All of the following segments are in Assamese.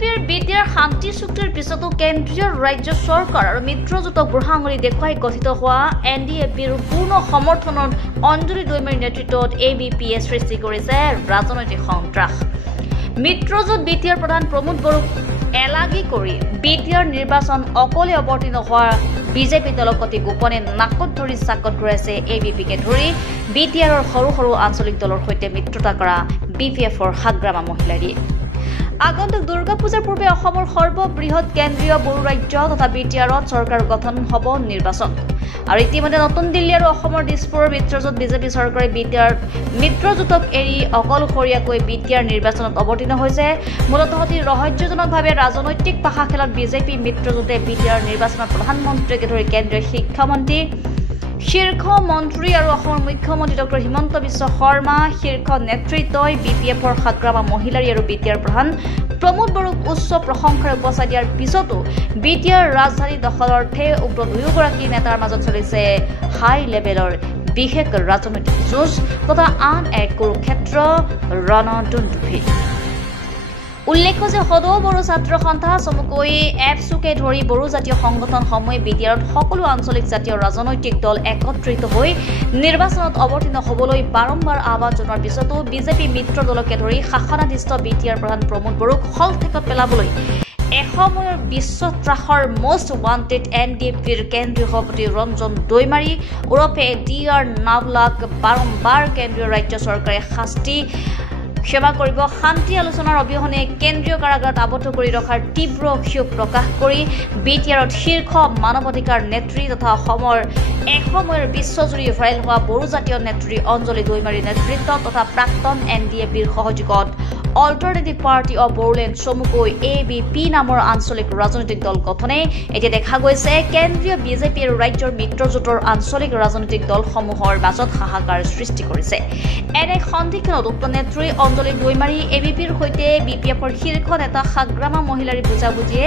বিজেপিৰ বিটিআৰ শান্তি চুক্তিৰ পিছতো কেন্দ্ৰীয় ৰাজ্য চৰকাৰ আৰু মিত্ৰজোঁটক বুঢ়া আঙুলি দেখুৱাই গঠিত হোৱা এনডিএফবিৰ পূৰ্ণ সমৰ্থনত অঞ্জলি দৈমাৰীৰ নেতৃত্বত এবিপিয়ে সৃষ্টি কৰিছে ৰাজনৈতিক সন্ত্ৰাস। মিত্ৰজোঁট বিটিআৰ প্ৰধান প্ৰমোদ বড়োক এলাগি কৰি বিটিআৰ নিৰ্বাচন অকলে অৱতীৰ্ণ হোৱা বিজেপি দলক অতি গোপনে নাকত ধৰি চাকত ঘূৰাইছে এবিপিকে ধৰি বিটিআৰৰ সৰু সৰু আঞ্চলিক দলৰ সৈতে মিত্ৰতা কৰা বিপিএফৰ হাগ্ৰামা মহিলাৰীয়ে। আগন্তুক দুৰ্গা পূজাৰ পূৰ্বে অসমৰ সৰ্ববৃহৎ কেন্দ্ৰীয় বড়ো ৰাজ্য তথা বিটিআৰত চৰকাৰ গঠন হ'ব নিৰ্বাচন। আৰু ইতিমধ্যে নতুন দিল্লী আৰু অসমৰ দিছপুৰৰ মিত্ৰজোঁট বিজেপি চৰকাৰে বিটিআৰ মিত্ৰজোঁটক এৰি অকলশৰীয়াকৈ বিটিআৰ নিৰ্বাচনত অৱতীৰ্ণ হৈছে। মূলতঃ অতি ৰহস্যজনকভাৱে ৰাজনৈতিক পাশা খেলত বিজেপি মিত্ৰজোঁটে বিটিআৰ নিৰ্বাচনত প্ৰধানমন্ত্ৰীকে ধৰি কেন্দ্ৰীয় শিক্ষামন্ত্ৰী শীৰ্ষ মন্ত্ৰী আৰু অসমৰ মুখ্যমন্ত্ৰী ডক্টৰ হিমন্ত বিশ্ব শৰ্মা শীৰ্ষ নেতৃত্বই বিপিএফৰ হাগ্ৰামা মহিলাৰী আৰু বিটিআৰ প্ৰধান প্ৰমোদ বড়োক উচ্চ প্ৰশংসাৰে উপচাই দিয়াৰ পিছতো বিটিআৰ ৰাজধানী দখলৰ অৰ্থে উক্ত দুয়োগৰাকী নেতাৰ মাজত চলিছে হাই লেভেলৰ বিশেষ ৰাজনৈতিক যুঁজ তথা আন এক কুৰুক্ষেত্ৰ ৰণদুন্দুভি। উল্লেখ্য যে সদৌ বড়ো ছাত্ৰ সন্থা চমুকৈ এফচুকে ধৰি বড়ো জাতীয় সংগঠনসমূহে বিটিআৰত সকলো আঞ্চলিক জাতীয় ৰাজনৈতিক দল একত্ৰিত হৈ নিৰ্বাচনত অৱতীৰ্ণ হ'বলৈ বাৰম্বাৰ আহ্বান জনোৱাৰ পিছতো বিজেপি মিত্ৰ দলকে ধৰি শাসনাধিষ্ঠ বিটিআৰ প্ৰধান প্ৰমোদ বড়োক হলঠেকত পেলাবলৈ এসময়ৰ বিশ্ব ত্ৰাসৰ মষ্ট ৱান্টেড এনডিএফবিৰ কেন্দ্ৰীয় সভাপতি ৰঞ্জন দৈমাৰী ওৰফে ডিআৰ নাভলাক বাৰম্বাৰ কেন্দ্ৰীয় ৰাজ্য চৰকাৰে ক্ষমা কৰিব শান্তি আলোচনাৰ অবিহনে কেন্দ্ৰীয় কাৰাগাৰত আবদ্ধ কৰি ৰখাৰ তীব্ৰ ক্ষোভ প্ৰকাশ কৰি বিটিআৰত শীৰ্ষ মানৱ অধিকাৰ নেত্ৰী তথা অসমৰ এসময়ৰ বিশ্বজুৰি ভাইৰেল হোৱা বড়ো জাতীয় নেত্ৰী অঞ্জলি দৈমাৰীৰ নেতৃত্ব তথা প্ৰাক্তন এনডিএফবিৰ সহযোগত অল্টাৰনেটিভ পাৰ্টি অৱ বড়োলেণ্ড চমুকৈ এবিপি নামৰ আঞ্চলিক ৰাজনৈতিক দল গঠনে এতিয়া দেখা গৈছে কেন্দ্ৰীয় বিজেপি আৰু ৰাজ্যৰ মিত্ৰজোঁটৰ আঞ্চলিক ৰাজনৈতিক দলসমূহৰ মাজত হাহাকাৰ সৃষ্টি কৰিছে। এনে সন্ধিক্ষণত উক্ত নেত্ৰী অঞ্জলি দৈমাৰী এবিপিৰ সৈতে বিপিএফৰ শীৰ্ষ নেতা হাগ্ৰামা মহিলাৰী বুজাবুজিয়ে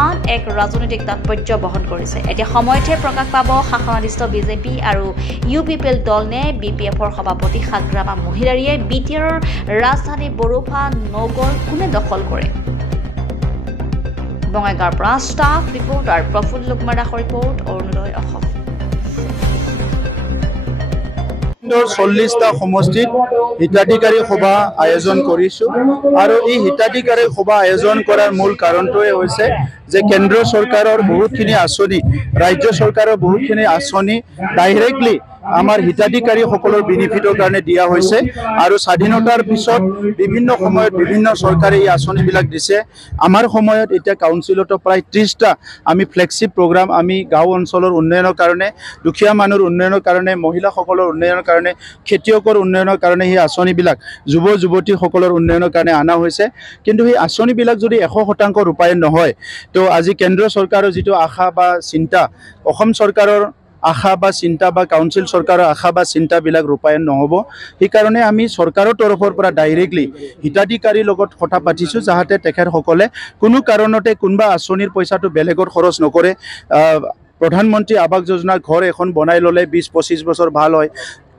আন এক ৰাজনৈতিক তাৎপৰ্য বহন কৰিছে। এতিয়া সময়তহে প্ৰকাশ পাব শাসনাধিষ্ঠ বিজেপি আৰু ইউপিপিএল দল নে বিপিএফৰ সভাপতি হাগ্ৰামা মহিলাৰীয়ে বিটিআৰৰ ৰাজধানী বড়ো নগৰ কোনে দখল কৰে। বঙাইগাঁৱৰ পৰা ষ্টাফ ৰিপৰ্টাৰ প্ৰফুল্ল কুমাৰ দাসৰ ৰিপৰ্ট অৰুণোদয় অসম। 40টা সমষ্টিত হিতাধিকাৰী সভা আয়োজন কৰিছো আৰু এই হিতাধিকাৰী সভা আয়োজন কৰাৰ মূল কাৰণটোৱে হৈছে যে কেন্দ্ৰ চৰকাৰৰ বহুতখিনি আঁচনি ৰাজ্য চৰকাৰৰ বহুতখিনি আঁচনি ডাইৰেক্টলি আমাৰ হিতাধিকাৰীসকলৰ বেনিফিটৰ কাৰণে দিয়া হৈছে আৰু স্বাধীনতাৰ পিছত বিভিন্ন সময়ত বিভিন্ন চৰকাৰে এই আঁচনিবিলাক দিছে। আমাৰ সময়ত এতিয়া কাউন্সিলতো প্ৰায় 30টা আমি ফ্লেগশ্বিপ প্ৰগ্ৰাম আমি গাঁও অঞ্চলৰ উন্নয়নৰ কাৰণে দুখীয়া মানুহৰ উন্নয়নৰ কাৰণে মহিলাসকলৰ উন্নয়নৰ কাৰণে খেতিয়কৰ উন্নয়নৰ কাৰণে সেই আঁচনিবিলাক যুৱ যুৱতীসকলৰ উন্নয়নৰ কাৰণে অনা হৈছে। কিন্তু সেই আঁচনিবিলাক যদি 100% ৰূপায়ণ নহয় তো আজি কেন্দ্ৰ চৰকাৰৰ যিটো আশা বা চিন্তা অসম চৰকাৰৰ আশা বা চিন্তা বা কাউন্সিল চৰকাৰৰ আশা বা চিন্তাবিলাক ৰূপায়ণ নহ'ব। সেইকাৰণে আমি চৰকাৰৰ তৰফৰ পৰা ডাইৰেক্টলি হিতাধিকাৰীৰ লগত কথা পাতিছোঁ যাতে তেখেতসকলে কোনো কাৰণতে কোনোবা আঁচনিৰ পইচাটো বেলেগত খৰচ নকৰে। প্ৰধানমন্ত্ৰী আৱাস যোজনাৰ ঘৰ এখন বনাই ল'লে 20-25 বছৰ ভাল হয়।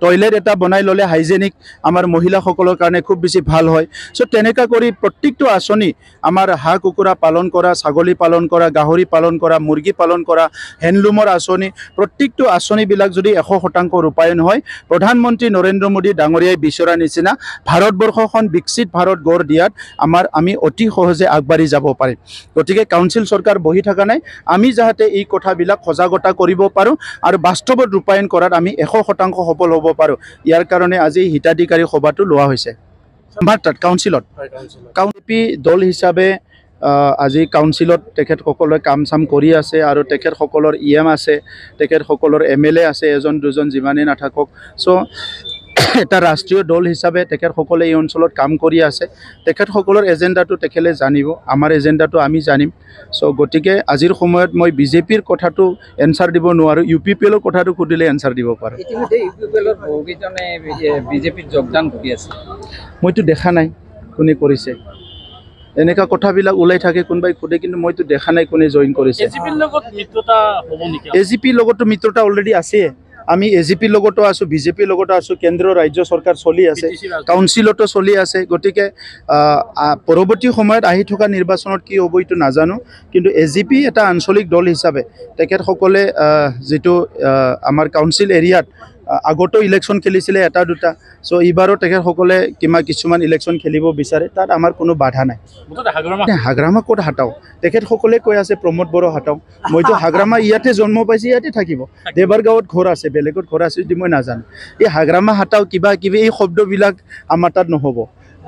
টয়লেট এটা বনাই ল'লে হাইজেনিক আমাৰ মহিলাসকলৰ কাৰণে খুব বেছি ভাল হয়। সো তেনেকা কৰি প্ৰত্যেকটো আঁচনি আমাৰ হাঁহ কুকুৰা পালন কৰা ছাগলী পালন কৰা গাহৰি পালন কৰা মুৰ্গী পালন কৰা হেণ্ডলুমৰ আঁচনি প্ৰত্যেকটো আঁচনিবিলাক যদি 100% ৰূপায়ণ হয় প্ৰধানমন্ত্ৰী নৰেন্দ্ৰ মোদী ডাঙৰীয়াই বিচৰা নিচিনা ভাৰতবৰ্ষখন বিকশিত ভাৰত গঢ় দিয়াত আমি অতি সহজে আগবাঢ়ি যাব পাৰিম। গতিকে কাউন্সিল চৰকাৰ বহি থকা নাই আমি যাতে এই কথাবিলাক সজাগতা কৰিব পাৰোঁ আৰু বাস্তৱত ৰূপায়ণ কৰাত আমি 100% সফল হ'ব পাৰোঁ। ইয়াৰ কাৰণে আজি হিতাধিকাৰী সভাটো লোৱা হৈছে আমাৰ তাত কাউন্সিলত কাউন্সিপি দল হিচাপে আজি কাউন্সিলত তেখেতসকলে কাম চাম কৰি আছে আৰু তেখেতসকলৰ EM আছে তেখেতসকলৰ MLA আছে এজন দুজন যিমানেই নাথাকক। চ' এটা ৰাষ্ট্ৰীয় দল হিচাপে তেখেতসকলে এই অঞ্চলত কাম কৰি আছে। তেখেতসকলৰ এজেণ্ডাটো তেখেতে জানিব আমাৰ এজেণ্ডাটো আমি জানিম। চ' গতিকে আজিৰ সময়ত মই বিজেপিৰ কথাটো এনচাৰ দিব নোৱাৰোঁ UPPLৰ কথাটো সুধিলে এনচাৰ দিব পাৰোঁ। ইতিমধ্যে UPPLৰ বহুকেইজনে বিজেপিত যোগদান কৰি আছে মইতো দেখা নাই কোনে কৰিছে এনেকা কথাবিলাক ওলাই থাকে কোনোবাই সোধে কিন্তু মইতো দেখা নাই কোনে জইন কৰিছে। এজিপিৰ লগত মিত্ৰতা হ'ব নেকি? এজিপিৰ লগততো মিত্ৰতা অলৰেডি আছে আমি এজিপিৰ লগতো আছোঁ, বিজেপিৰ লগতো আছোঁ, কেন্দ্ৰ ৰাজ্য চৰকাৰ চলি আছে, কাউন্সিলতো চলি আছে। গতিকে পৰৱৰ্তী সময়ত আহি থকা নিৰ্বাচনত কি হ'ব এইটো নাজানো, কিন্তু এজিপি এটা আঞ্চলিক দল হিচাপে তেখেতসকলে যিটো আমাৰ কাউন্সিল এৰিয়াত আগতো ইলেকশ্যন খেলিছিলে এটা দুটা, চ' এইবাৰো তেখেতসকলে কিছুমান ইলেকশ্যন খেলিব বিচাৰে, তাত আমাৰ কোনো বাধা নাই। হাগ্ৰামা ক'ত হাতাওঁ, তেখেতসকলে কৈ আছে প্ৰমোদ বড়ো হাতাওঁ, মইতো হাগ্ৰামা ইয়াতে জন্ম পাইছে, ইয়াতে থাকিব। দেবাৰগাঁৱত ঘৰ আছে, বেলেগত ঘৰ আছে যদি মই নাজানো। এই হাগ্ৰামা হাতাওঁ কিবা কিবি এই শব্দবিলাক আমাৰ তাত নহ'ব।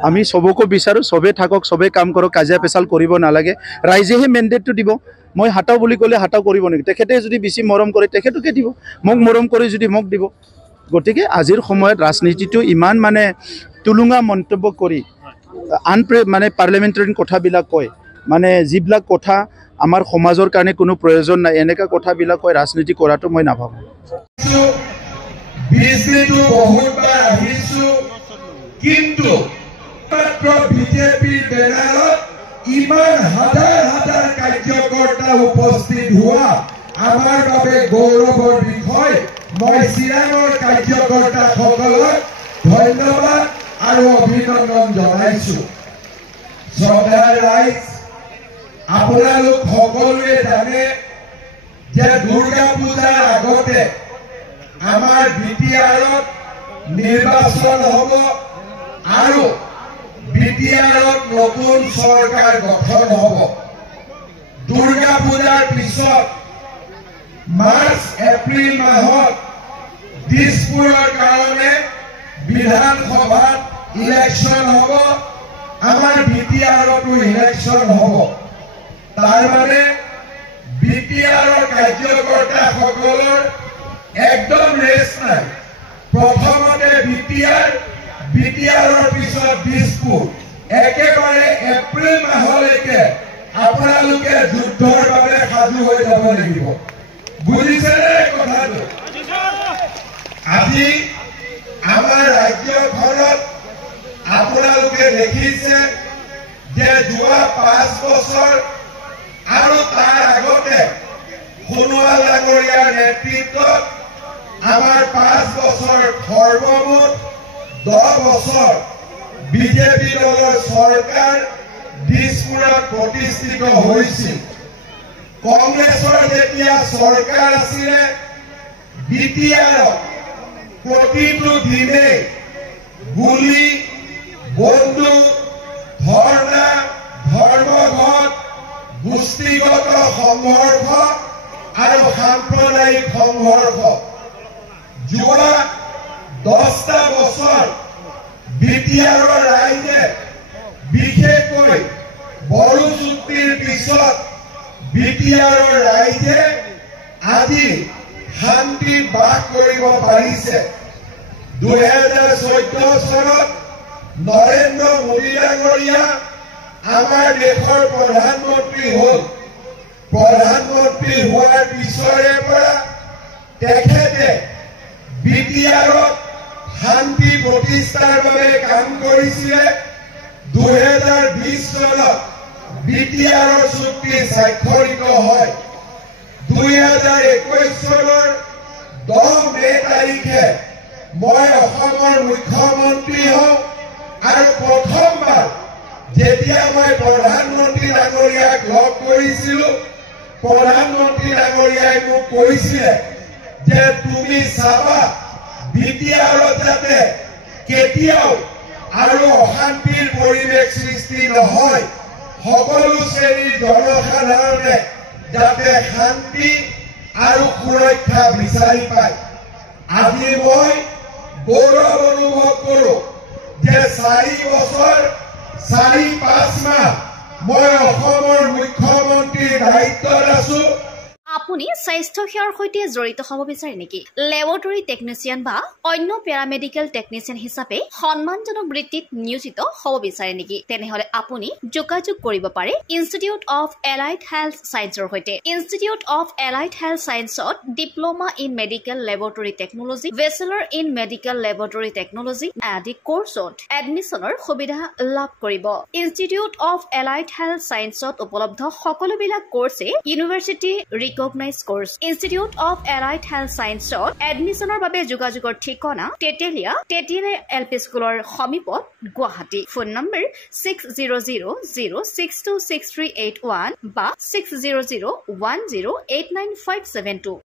আমি চবকো বিচাৰোঁ, চবেই থাকক, চবেই কাম কৰক, কাজিয়া পেচাল কৰিব নালাগে। ৰাইজেহে মেণ্ডেটটো দিব। মই হাতাওঁ বুলি ক'লে হাতাওঁ কৰিব নেকি? তেখেতে যদি বেছি মৰম কৰে তেখেতকে দিব, মোক মৰম কৰি যদি মোক দিব। গতিকে আজিৰ সময়ত ৰাজনীতিটো ইমান মানে তুলুঙা মন্তব্য কৰি মানে পাৰ্লিয়ামেণ্টাৰী কথাবিলাক কয়, মানে যিবিলাক কথা আমাৰ সমাজৰ কাৰণে কোনো প্ৰয়োজন নাই, এনেকুৱা কথাবিলাক কয় ৰাজনীতি কৰাটো মই নাভাবোঁ। কিন্তু বিজেপিৰ বেনাৰত ইমান হাজাৰ হাজাৰ কাৰ্যকৰ্তা উপস্থিত হোৱা আমাৰ বাবে গৌৰৱৰ বিষয়। মই চিৰাঙৰ কাৰ্যকৰ্তাসকলক ধন্যবাদ আৰু অভিনন্দন জনাইছো। শ্ৰদ্ধাৰ ৰাইজ, আপোনালোক সকলোৱে জানে যে দুৰ্গা পূজাৰ আগতে আমাৰ বিটিআৰত নিৰ্বাচন হ'ব আৰু বিটিআৰত নতুন চৰকাৰ গঠন হ'ব। দুৰ্গা পূজাৰ পিছত মাৰ্চ এপ্ৰিল মাহত দিছপুৰৰ কাৰণে বিধানসভাত ইলেকশ্যন হ'ব, আমাৰ বিটিআৰতো ইলেকশ্যন হ'ব। তাৰ মানে বিটিআৰৰ কাৰ্যকৰ্তাসকলৰ একদম ৰেষ্ট নাই। প্ৰথমতে বিটিআৰৰ পিছত দিছপুৰ, একেবাৰে এপ্ৰিল মাহলৈকে আপোনালোকে যুদ্ধৰ বাবে সাজু হৈ যাব লাগিব। বুজিছেনে কথাটো? আজি আমাৰ ৰাজ্যখনত আপোনালোকে দেখিছে যে যোৱা 5 বছৰ আৰু তাৰ আগতে সোণোৱাল ডাঙৰীয়াৰ নেতৃত্বত আমাৰ 5 বছৰ সৰ্বমুঠ 10 বছৰ বিজেপি দলৰ চৰকাৰ দিছপুৰত প্ৰতিষ্ঠিত হৈছিল। কংগ্ৰেছৰ যেতিয়া চৰকাৰ আছিলে, বিটিআৰত প্ৰতিটো দিনে গুলি, বন্দুক, ধৰ্ণা, ধৰ্মঘট, গোষ্ঠীগত সংঘৰ্ষ আৰু সাম্প্ৰদায়িক সংঘৰ্ষ। যোৱা 10টা বছৰ বিটিআৰৰ ৰাইজে, বিশেষকৈ বড়ো চুক্তিৰ পিছত বিটিআৰৰ ৰাইজে আজি শান্তিত বাস কৰিব পাৰিছে। 2014 চনত নৰেন্দ্ৰ মোদী ডাঙৰীয়া আমাৰ দেশৰ প্ৰধানমন্ত্ৰী হ'ল। প্ৰধানমন্ত্ৰী হোৱাৰ পিছৰে পৰা তেখেতে বিটিআৰত শান্তি প্ৰতিষ্ঠাৰ বাবে কাম কৰিছিলে। 2020 চনত বিটিআৰৰ চুক্তি স্বাক্ষৰিত হয়। 2021 চনৰ 10 মে তাৰিখে মই অসমৰ মুখ্যমন্ত্ৰী হওঁ আৰু প্ৰথমবাৰ যেতিয়া মই প্ৰধানমন্ত্ৰী ডাঙৰীয়াক লগ কৰিছিলো, প্ৰধানমন্ত্ৰী ডাঙৰীয়াই মোক কৈছিলে যে তুমি চাবা বিটিআৰত যাতে কেতিয়াও আৰু অশান্তিৰ পৰিৱেশ সৃষ্টি নহয়, সকলো শ্ৰেণীৰ জনসাধাৰণে যাতে শান্তি আৰু সুৰক্ষা বিচাৰি পায়। আজি মই গৌৰৱ অনুভৱ কৰোঁ যে 4 বছৰ 4-5 মাহ মই অসমৰ মুখ্যমন্ত্ৰীৰ দায়িত্বত আছো। আপুনি স্বাস্থ্য সেৱাৰ সৈতে জড়িত হ'ব বিচাৰে নেকি? লেবৰেটৰী টেকনিচিয়ান বা অন্য পেৰামেডিকেল টেকনিচিয়ান হিচাপে সন্মানজনক বৃত্তিত নিয়োজিত হ'ব বিচাৰে নেকি? তেনেহলে আপুনি যোগাযোগ কৰিব পাৰে ইনষ্টিটিউট অফ এলাইড হেল্থ সায়েন্সৰ সৈতে। ইনষ্টিটিউট অফ এলাইড হেল্থ সায়েন্সত diploma in medical laboratory technology, bachelor in medical laboratory technology আদি কোৰ্চত এডমিশ্যনৰ সুবিধা লাভ কৰিব। ইনষ্টিটিউট অফ এলাইড হেল্থ সায়েন্সত উপলব্ধ সকলোবিলাক কোৰ্ছে university recognise recognise course institute of allied health সায়েন্সৰ এডমিশনৰ বাবে যোগাযোগৰ ঠিকনা তেতেলিয়া এলপি স্কুলৰ সমীপত গুৱাহাটী ফোন নম্বৰ 600006263881 বা 6001089572